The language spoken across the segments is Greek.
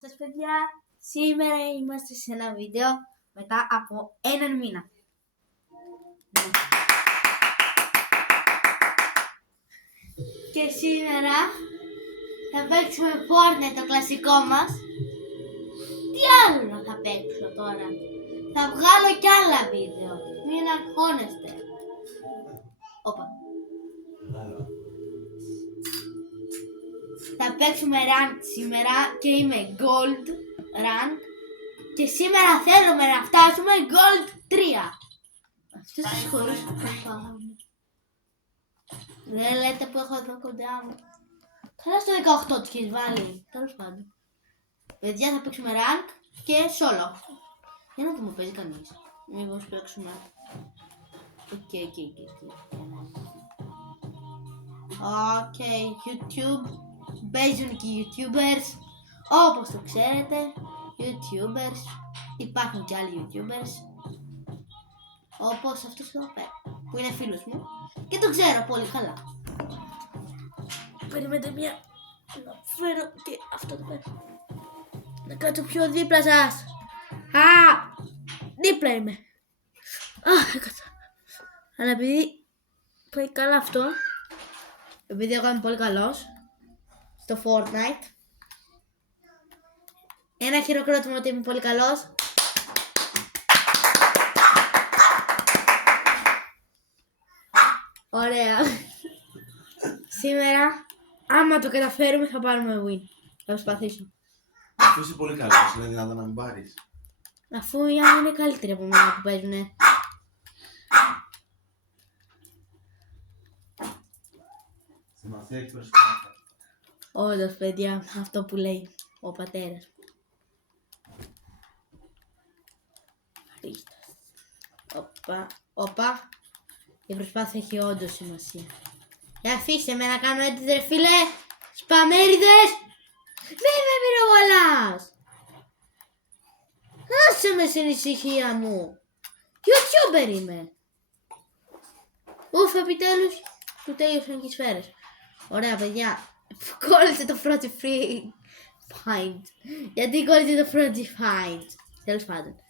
Σας παιδιά, σήμερα είμαστε σε ένα βίντεο μετά από έναν μήνα. Και σήμερα θα παίξουμε Fortnite, το κλασικό μας. Τι άλλο θα παίξω τώρα? Θα βγάλω κι άλλα βίντεο, μην αγχώνεστε. Όπα. Θα παίξουμε rank σήμερα και είμαι gold rank. Και σήμερα θέλουμε να φτάσουμε gold 3. Αυτές τις χωρίς δεν λέτε που έχω εδώ κοντά μου. Καλά στο 18 τις έχεις βάλει. Τέλος πάντων. Παιδιά, θα παίξουμε rank και solo. Για να δούμε, παίζει κανείς. Μήπως παίξουμε. Οκ. YouTube. Παίζουν και οι YouTubers. Όπως το ξέρετε, YouTubers. Υπάρχουν και άλλοι YouTubers. Όπως αυτός εδώ πέρα, που είναι φίλος μου και το ξέρω πολύ καλά. Περιμένετε μια να φέρω και αυτό εδώ πέρα. Να κάτσω πιο δίπλα σας. Δίπλα είμαι. Έκατσα. Αλλά επειδή πάει καλά αυτό, επειδή εγώ είμαι πολύ καλός στο Fortnite, ένα χειροκρότημα ότι είμαι πολύ καλός. Ωραία. Σήμερα, άμα το καταφέρουμε, θα πάρουμε win. Θα προσπαθήσω. Αφού είσαι πολύ καλός, είναι δυνατόν να μην πάρεις? Αφού οι άλλοι είναι καλύτεροι από μένα που παίζουνε. Σημασία έχει προσπάθεια. Όντως, παιδιά, αυτό που λέει ο πατέρας. Όπα. Η προσπάθεια έχει όντως σημασία. Αφήστε με να κάνω έτσι, ρε φίλε. Σπαμέριδες. Μην με πυροβολάς. Άσε με στην ησυχία μου. YouTuber είμαι. Επιτέλους του τέλειωσαν και οι σφαίρες. Ωραία, παιδιά. Κόλλησε το πρώτο free find. Γιατί κόλλησε το πρώτο find? Τέλος πάντων.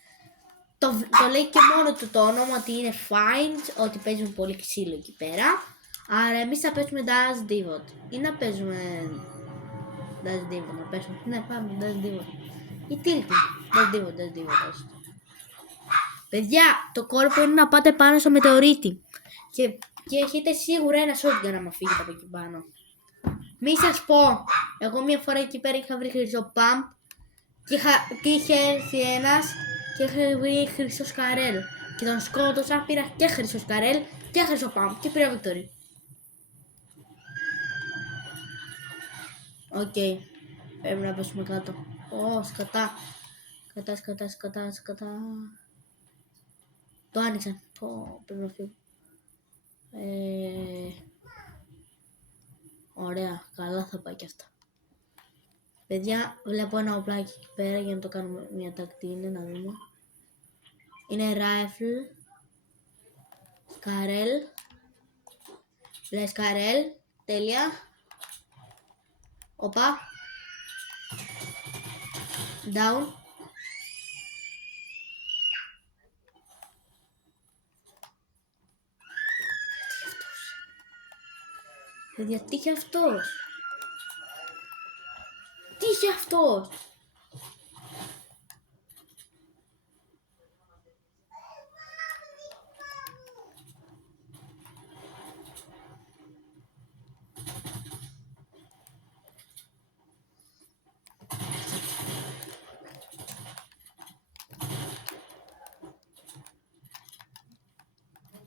Το λέει και μόνο του το όνομα ότι είναι find, ότι παίζουμε πολύ ξύλο εκεί πέρα. Άρα εμείς θα παίζουμε Dash Divot. Ή να παίζουμε Dash Divot, να παίζουμε. Ναι, πάμε Dash Divot. Ή Tilty. Dash Divot. Παιδιά, το κόλπο είναι να πάτε πάνω στο μετεωρίτη. Και έχετε σίγουρα ένα shotgun να φύγετε από εκεί πάνω. Μη σας πω, εγώ μια φορά εκεί πέρα είχα βρει χρυσό pump και είχε έρθει ένας και είχα βρει χρυσό σκαρέλ. Και τον σκότωσα, πήρα και χρυσό σκαρέλ και χρυσό pump και πήρα victory. Οκ, πρέπει να πέσουμε κάτω. Σκατά. Το άνοιξαν. Πρέπει να φύγω. Ωραία, καλά θα πάει και αυτά. Παιδιά, βλέπω ένα οπλάκι εκεί πέρα για να το κάνουμε μια τακτίνη, να δούμε. Είναι rifle. Σκαρέλ. Σκαρέλ. Τέλεια. Οπα. Down. Παιδιά, τι είχε αυτός?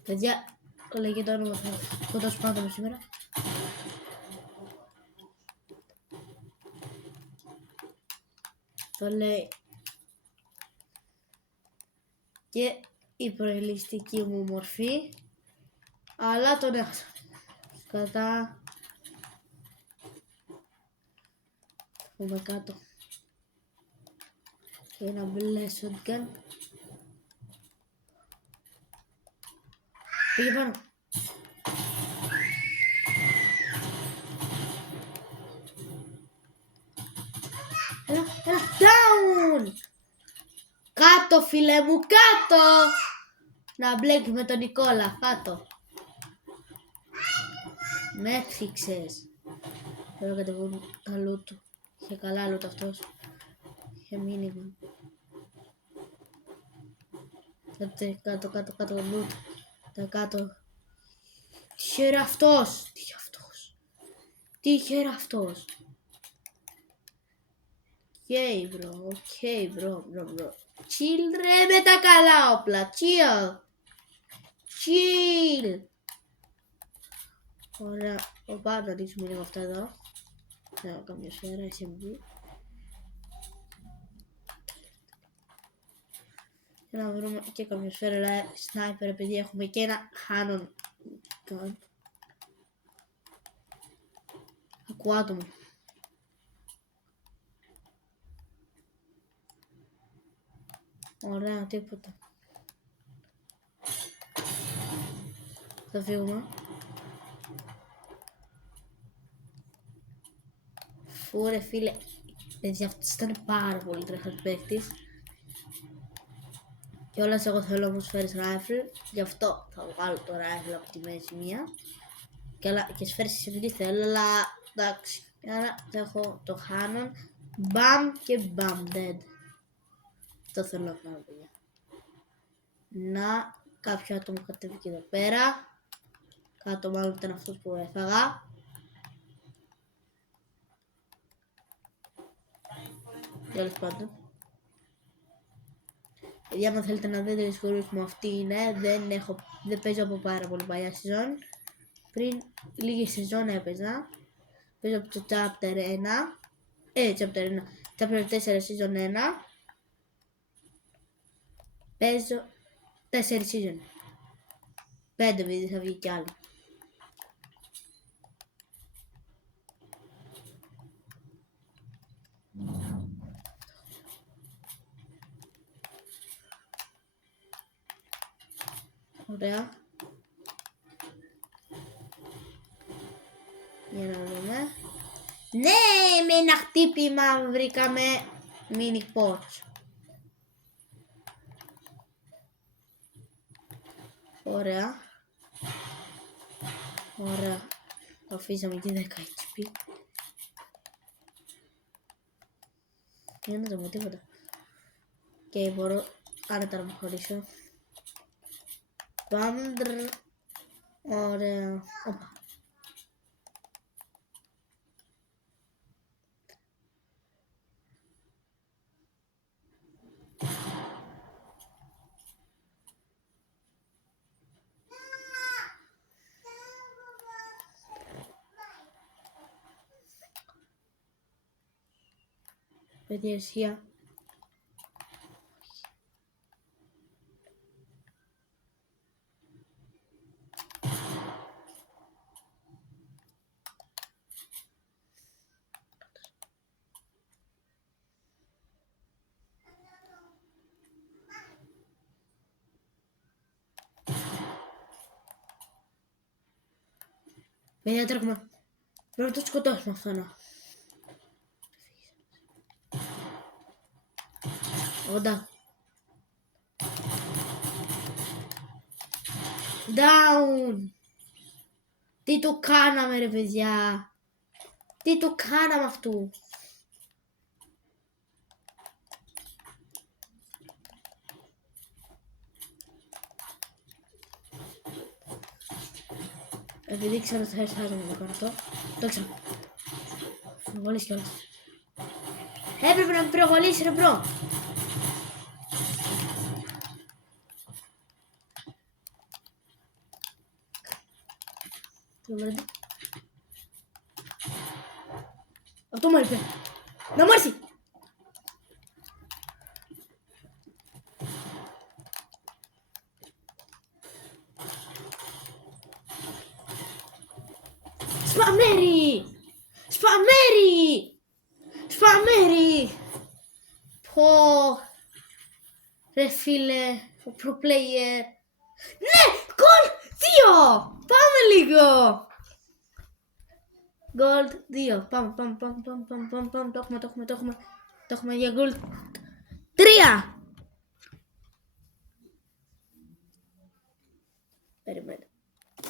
Παιδιά, λέγε το όνομα, θα σκοτώσω πάνω σήμερα. Το λέει και η προελιστική μου μορφή, αλλά τον έχασα. Κατά πούμε κάτω και ένα μπλε shotgun. Πήγε πάνω. Έλα. Κάτω φίλε μου, κάτω! Να μπλέκεις με τον Νικόλα, κάτω. Με έφυξες. Θέλω να κατεβούν τα loot του. Είχε καλά loot αυτός. Είχε μήνυμα. Κάτω, κάτω loot. Τα κάτω. Τι χαίρε αυτός. Τι χαίρε αυτός. Οκ, bro. Chill ρε με τα καλά όπλα. Chill. Ωραία. Πάμε να δείξουμε λίγο αυτά εδώ. Να καμιά σφαίρα, SMG. Για να βρούμε και καμιά σφαίρα, αλλά sniper επειδή έχουμε και ένα Canon gun. Ακούω άτομο. Ωραία, τίποτα. Θα φύγουμε. Φούρε φίλε. Έτσι αυτός ήταν πάρα πολύ τρέχος παίκτης. Και όλας εγώ θέλω όμως σφαίρες rifle. Γι' αυτό θα βγάλω το rifle από τη μέση μία. Και σφαίρες επειδή θέλω, αλλά εντάξει. Άρα θα έχω το Canon. Μπαμ και μπαμ dead. Αυτό θέλω να κάνω, παιδιά. Να, κάποιο άτομο κατέβηκε εδώ πέρα. Κάτω μάλλον ήταν αυτός που έφαγα. Τέλος πάντων. Παιδιά, αν θέλετε να δείτε τις σχολές μου, αυτή είναι. Δεν παίζω από πάρα πολύ παλιά σεζόν. Πριν λίγη σεζόν έπαιζα. Παίζω από το chapter 1. Chapter 4 season 1. Παίζω 4 season. 5 επειδή θα βγει κι άλλο. Ωραία. Για να δούμε. Ναι, με ένα χτύπημα βρήκαμε mini pots. Ωραία. Αφήσαμε και 10 HP. Δεν το μου τίποτα. Και μπορώ άνετα να προχωρήσω. Πάντρ. Ωραία. Οπα. Παιδιά, ισχύα. Παιδιά, τρέχουμε. Πρέπει να το σκοτώσουμε αυτό να. 80. Down. Τι το κάναμε ρε παιδιά. Τι το κάναμε αυτού. Επειδή ξέρω ότι θα έρθει άτομο να κάνω αυτό. Το ξέρω. Προβολείς κιόλας. Έπρεπε να με προβολήσει ρε μπρο. Αυτό μου έλειπε. Να μου έρθει. Σπαμέρι. Πω. Ρε φίλε. Ο pro player. Ναι. Gold 2. Πάμε λίγο. Gold 2. Πάμε. Το έχουμε για gold 3. Περιμένετε.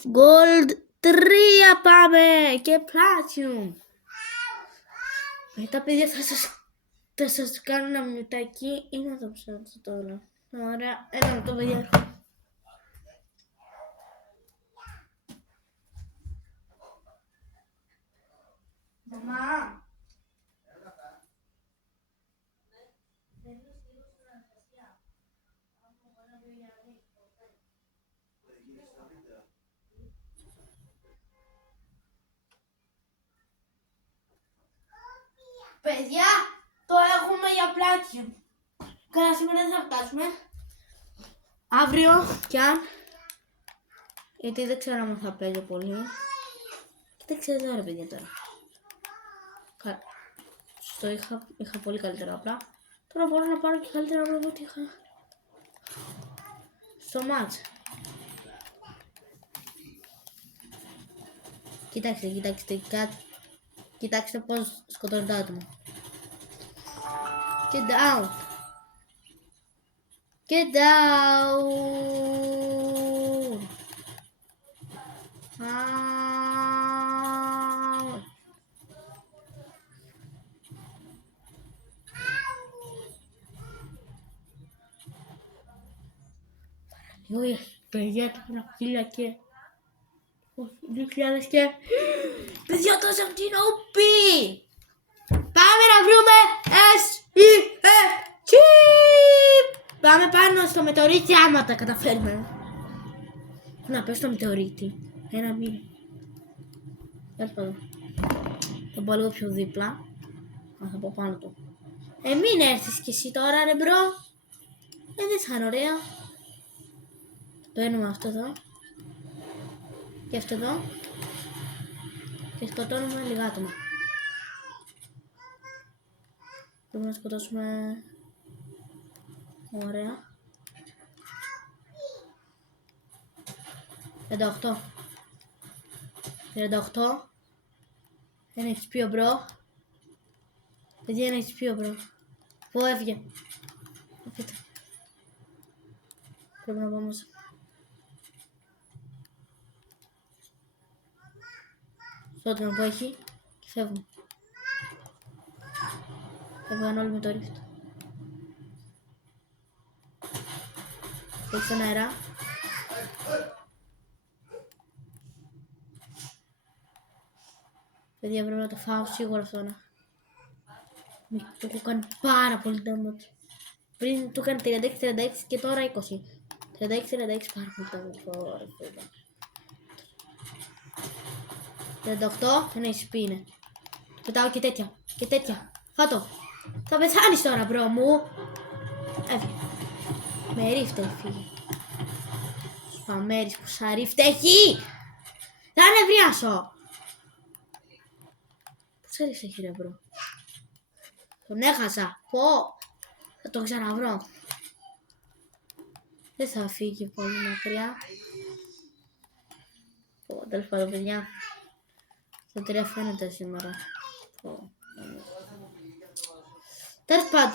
Gold 3 πάμε και Platinum. Μετά παιδιά θα σας κάνω ένα μιουτάκι ή να το ψάξω τώρα. Ωραία, ένα λεπτό παιδιά. Μαμά. Παιδιά, το έχουμε για Platinum. Καλά, σήμερα δεν θα φτάσουμε. Αύριο κι αν. Γιατί δεν ξέρω αν θα παίζει πολύ. Και δεν ξέρω ρε παιδιά τώρα. Στο είχα πολύ καλύτερα απλά. Τώρα μπορώ να πάρω και καλύτερα από ό,τι είχα στο match. Κοιτάξτε πως σκοτώνει το άτομο. Get down. Get down. Ui, παιδιά, το ένα χίλια και... 2000 και... Παιδιά, το σαν την OP! Πάμε να βρούμε S-E-E Πάμε πάνω στο μετεωρίτη άμα τα καταφέρουμε. Να πες στο μετεωρίτη. Ένα μήνα. Τέλος πάντων. Θα πάω λίγο πιο δίπλα. Θα πω πάνω του. Μην έρθεις κι εσύ τώρα ρε μπρο. Δεν θα είναι ωραία. Παίρνουμε αυτό εδώ. Και αυτό εδώ. Και σκοτώνουμε λίγα άτομα. Πρέπει να σκοτώσουμε... Ωραία. 38. 38. Ένα HP ο μπρο. Παιδιά, ένα HP ο μπρο. Πού έφυγε. Πρέπει να πάμε μέσα. Σώτημα που έχει και φεύγουμε. Έφυγαν όλοι με το ρίφτο. Έχει τον αέρα. Παιδιά, πρέπει να το φάω σίγουρα αυτό να. Το έχω κάνει πάρα πολύ damage. Πριν του έκανε 36 και τώρα 20. 36 πάρα πολύ damage. 38, ένα HP είναι. Πετάω και τέτοια. Φάτο. Θα πεθάνεις τώρα μπρο μου. Έφυγε. Με ρίφτε φύγε. Σπαμέρις που σα ρίφτε έχει. Θα νευριάσω. Πού σα ρίφτε έχει ρε μπρο. Τον έχασα. Πω. Θα τον ξαναβρω. Δεν θα φύγει πολύ μακριά. Πω, τέλος πάντων παιδιά. Τα 3 φαίνεται σήμερα. Τέλος πάντων.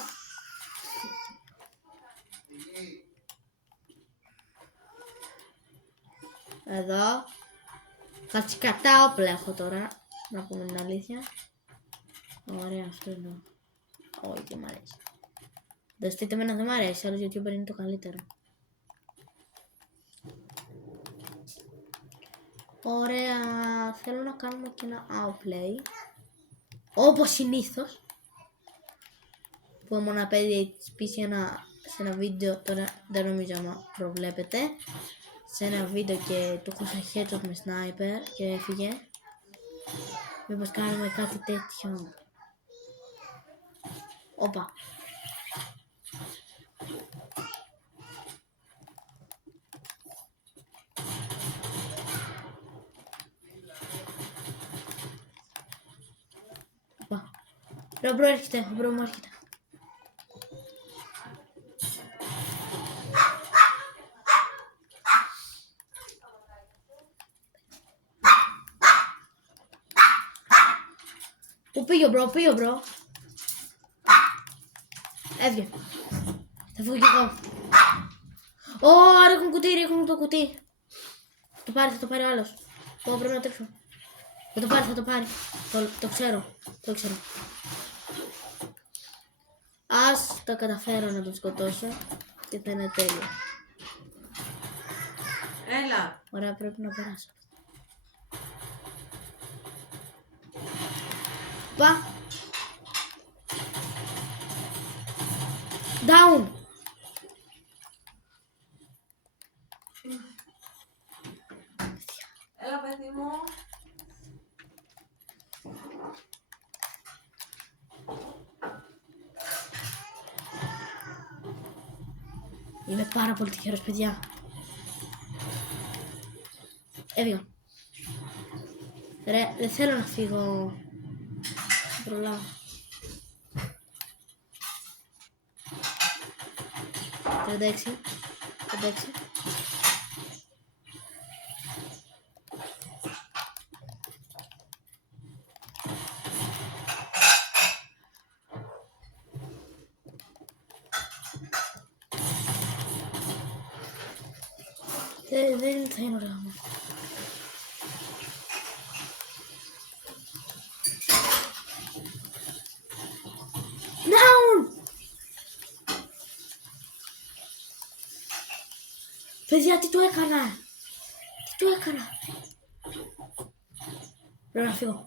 Εδώ. Χατσικατά όπλα έχω τώρα. Να πούμε την αλήθεια. Ωραία, αυτό είναι. Όχι, δεν μ' αρέσει. Δωστείτε εμένα δεν μ' αρέσει, άλλος YouTuber είναι το καλύτερο. Ωραία, θέλω να κάνουμε και ένα outplay. Όπως συνήθως. Που ο μοναπέδι έχει πει σε ένα βίντεο, τώρα δεν νομίζω άμα προβλέπετε. Σε ένα βίντεο και του έχω headshot με sniper και έφυγε. Μήπως κάνουμε κάτι τέτοιο. Όπα. Όπα. Μπρο έρχεται, μπρο μου έρχεται. Πού πήγε ο μπρο. Έβγε. Θα βγω κι εγώ. Ω, ρίχνουν το κουτί. θα το πάρει ο άλλος. Πω, πρέπει να τρέξω. Θα το πάρει. Το ξέρω. Ας τα καταφέρω να τον σκοτώσω και θα είναι τέλειο. Έλα. Ωραία, πρέπει να περάσω. Πα. Down. Έλα, παιδί μου. Είμαι πάρα πολύ τυχερός, παιδιά. Έβγα. Ρε, δεν θέλω να φύγω. Δεν προλάβω. Εντάξει. Δεν θα είναι ωραίο. Down! Παιδιά, τι του έκανα! Πρέπει να φύγω.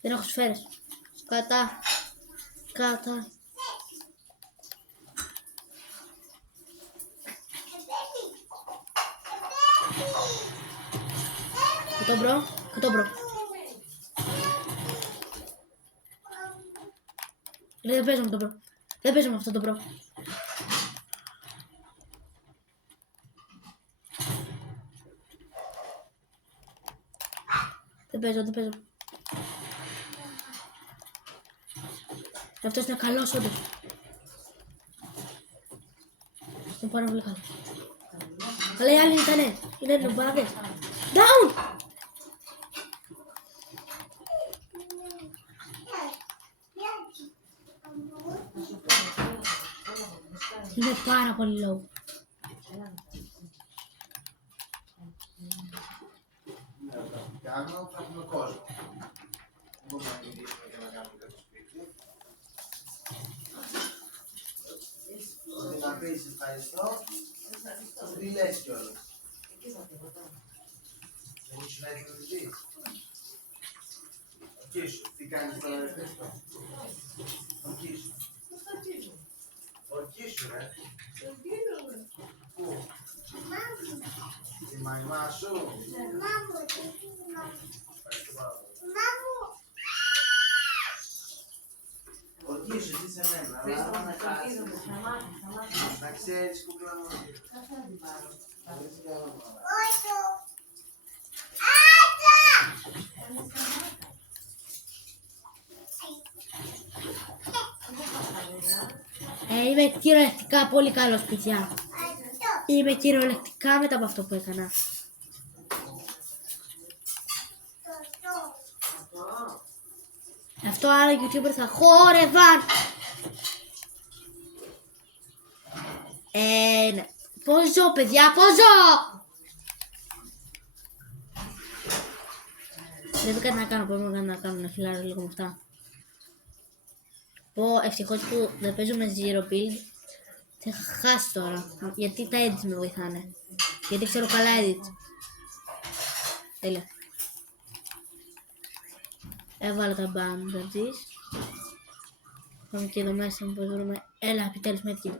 Δεν έχω σφαίρες. Κατά. Κατόμπρο. Δεν παίζω με το μπρο. Δεν παίζω με αυτό το μπρο. Δεν παίζω. Αυτός είναι καλός όντως. Είναι πάρα πολύ καλό. Αλλά οι άλλοι είναι νομπάδες. Down! Είναι πάρα πολύ low. Κάνω, θα έχουμε κόσμο. Μπορούμε να μιλήσουμε για να κάνουμε κάτι σπίτι. Ότι να πεις ευχαριστώ, μη λες κιόλας. Δεν ήσουν να εκδοτηθείς. Ορκίσου, τι κάνεις τώρα ευχαριστώ. Ορκίσου ρε. Πού? Τη μαϊμά σου. Ορκίσου, τι σε μένα. Να ξέρεις κούκλα μου. Είμαι κυριολεκτικά πολύ καλός, παιδιά. Είμαι κυριολεκτικά μετά από αυτό που έκανα. Αυτό άλλα YouTuber θα χόρευαν. Ναι. Πώς ζω, παιδιά, πώς ζω! Δεν έχω κάτι να κάνω, πρέπει να κάνω να χειλάρω λίγο με αυτά. Πω, ευτυχώς που δεν παίζω με zero build. Θα είχα χάσει τώρα, γιατί τα edits με βοηθάνε. Γιατί ξέρω καλά edits. Τέλεια. Έβαλα τα bandages. Πάμε και εδώ μέσα να βρούμε. Έλα, επιτέλους με έτοιμο.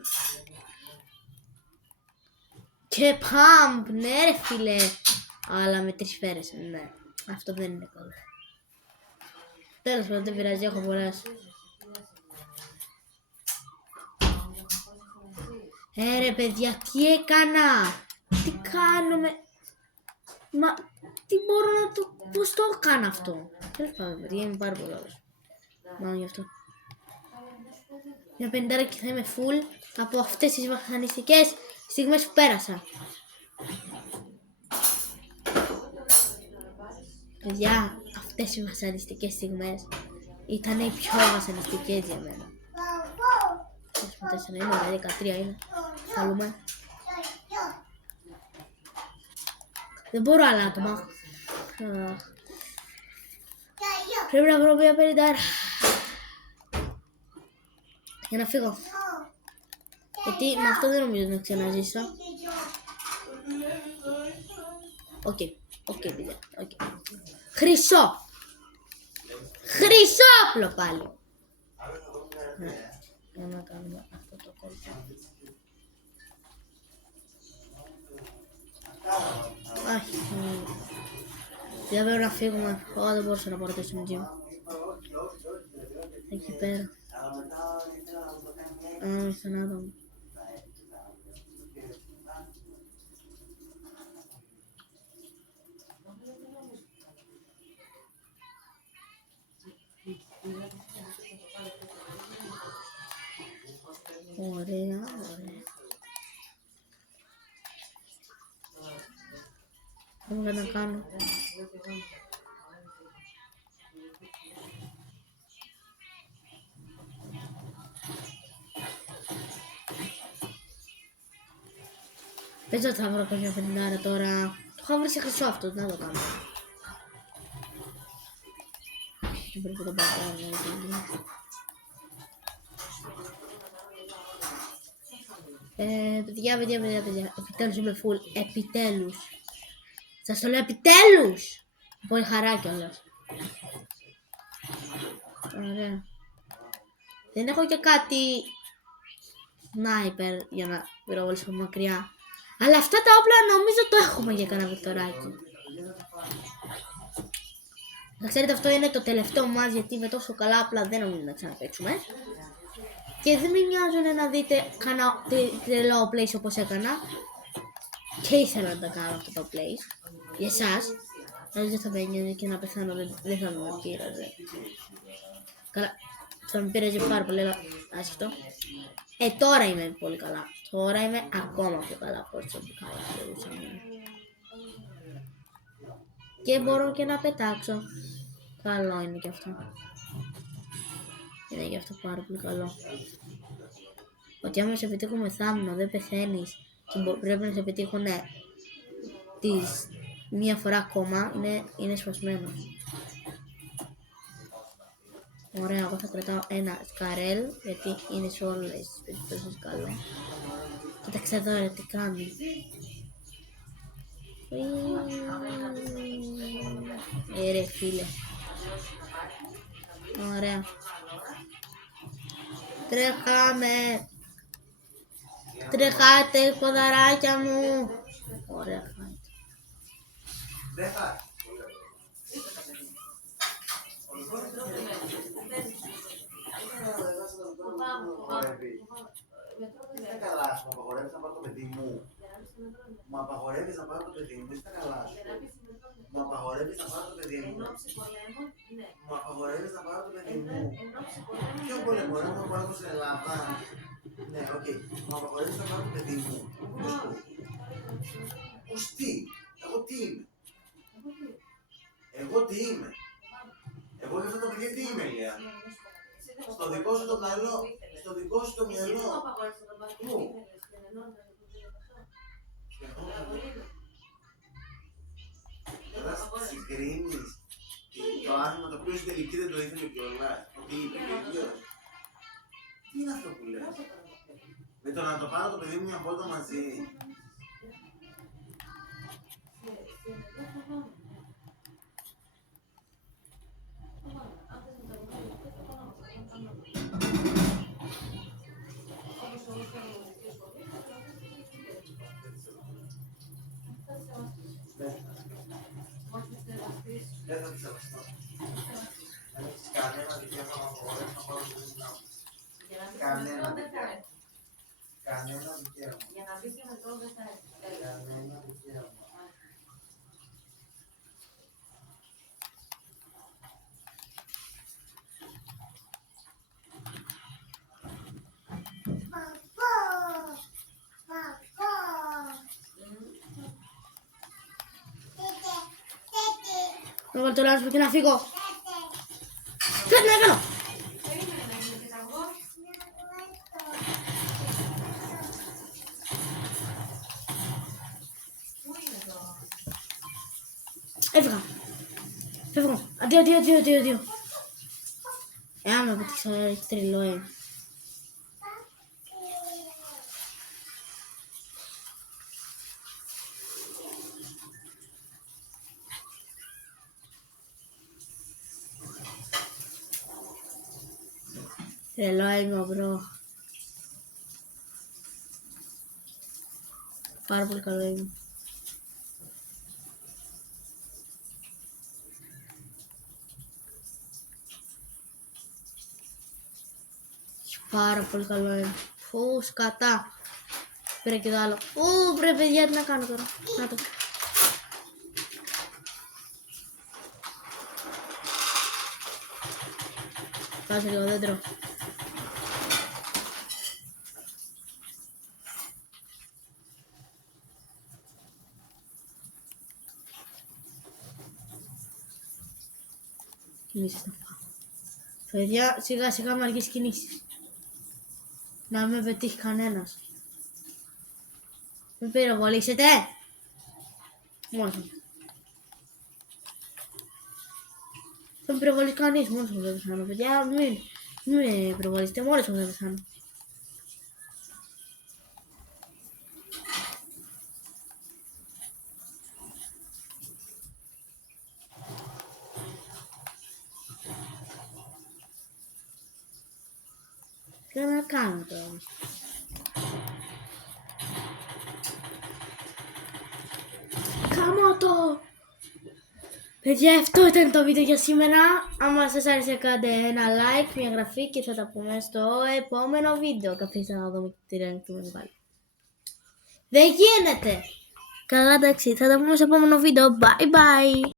Και pump, ναι ρε φίλε. Αλλά με 3 σφαίρες, ναι. Αυτό δεν είναι καλό. Τέλος πάντων, δεν πειράζει, έχω πολλές. Ρε παιδιά, τι έκανα! Τι κάνουμε! Μα, τι μπορώ να το... Πώς το έκανα αυτό! Τέλος πάντων, παιδιά, είμαι πάρα πολύ ωραίος. Μόνο γι' αυτό. Για 50 και θα είμαι full από αυτές τις βασανιστικές στιγμές που πέρασα. Παιδιά, αυτές οι βασανιστικές στιγμές ήταν οι πιο βασανιστικές για μένα. 14 είναι, ωραία, 13 είναι. Θέλουμε. Δεν μπορώ άλλα άτομα. Πρέπει να βρω μια 50 για να φύγω. Γιατί με αυτό δεν νομίζω να ξαναζήσω. Οκ, παιδιά, οκ. Χρυσό! Χρυσόπλο πάλι! Να κάνουμε αυτό το κόλπο. Όχι. Δεν πρέπει να φύγουμε. Δεν μπορούσα να πάρω το gym. Εκεί πέρα. Ήρθαν άτομα. Ωραία, ωραία. Έχω να κάνω. Πες ότι θα βρω κάποια 50 τώρα. Το έχω βρει σε χρυσό αυτό, να το κάνω. Δεν πρέπει να το πάρω. Παιδιά. Επιτέλους είμαι full. Επιτέλους. Σας το λέω επιτέλους. Πολύ χαρά κιόλας. Ωραία. Δεν έχω και κάτι σνάιπερ για να πυροβολήσω από μακριά. Αλλά αυτά τα όπλα νομίζω το έχουμε για κανένα βικτοράκι. Να ξέρετε, αυτό είναι το τελευταίο μας, γιατί με τόσο καλά απλά δεν νομίζω να ξαναπαίξουμε. Και δεν με νοιάζουν να δείτε κάνα τρελό place όπως έκανα. Και ήθελα να τα κάνω αυτό το place. Για εσάς. Αν δεν θα με νοιάζει και να πεθάνω, δεν θα με πείραζε. Καλά, θα με πείραζε πάρα πολύ, αλλά άσχετο. Τώρα είμαι πολύ καλά. Τώρα είμαι ακόμα πιο καλά από όσο μπορούσα να είμαι. Και μπορώ και να πετάξω. Καλό είναι και αυτό. Είναι και αυτό πάρα πολύ καλό. Ότι άμα σε πετύχουμε θάμνο δεν πεθαίνεις και πρέπει να σε πετύχουν μία φορά ακόμα, είναι σπασμένο. Ωραία, εγώ θα κρατάω ένα σκαρέλ γιατί είναι σε όλες τις περιπτώσεις καλό. Κοίταξε εδώ ρε τι κάνει. Ρε φίλε. Ωραία. Τρέχαμε. Τρεχάτε ποδαράκια μου. Ωραία. Είστε καλά σου, μου απαγορεύεις να πάρω το παιδί μου. Μου απαγορεύεις να πάρω το παιδί μου, είστε καλά σου. Μου απαγορεύεις να πάρω το παιδί μου. Μου απαγορεύεις να πάρω το παιδί μου. Ποιο πόλεμο, ρε, μου πόλεμο στην Ελλάδα. Ναι, οκ. Μου απαγορεύεις να πάρω το παιδί μου. Ως τι, εγώ τι είμαι. Εγώ τι είμαι. Εγώ για αυτό το παιδί τι είμαι, Λέα. Στο δικό σου το μυαλό, στο δικό σου το μυαλό. Πού? Τώρα συγκρίνεις το άθλημα το οποίο στην τελική δεν το ήθελε κιόλας. Ότι είπε και ίδιος. Τι είναι αυτό που λες? Με το να το πάρω το παιδί μου μια βόλτα μαζί. Δεν θα τη σεβαστώ. Δεν έχεις κανένα δικαίωμα να απογορεύεις να πάρω το παιδί μου. Κανένα δικαίωμα. Κανένα δικαίωμα. Για να πεις και με το δεν θα έχεις. Κανένα δικαίωμα. Να βάλω το λάθος και να φύγω. Τι να κάνω. Έφυγα. Φεύγω. Αντίο. Άμα πετύχω, έχει τρελό, Τρελό είμαι, μπρο. Πάρα πολύ καλό είμαι. Πάρα πολύ καλό είναι. Φου, σκατά. Πήρα και το άλλο. Πρέπει παιδιά, τι να κάνω τώρα. Να το. Κάτσε λίγο δέντρο. Κινήσεις να πάω. Παιδιά, σιγά σιγά με αργείς κινήσεις. Να μην με πετύχει κανένας. Μην πυροβολήσετε. Μόνος μου. Δεν πυροβολείς κανείς, μόνος μου δεν πεθάνω. Παιδιά, μην με πυροβολήσετε, μόνος μου δεν πεθάνω. Τι να κάνω τώρα. Κάμω το! Παιδιά, αυτό ήταν το βίντεο για σήμερα. Άμα σας άρεσε, κάντε ένα like, μια εγγραφή και θα τα πούμε στο επόμενο βίντεο. Καθίστε να δούμε τι ρένει με βάλει. Δεν γίνεται! Καλά, εντάξει, θα τα πούμε στο επόμενο βίντεο. Bye bye!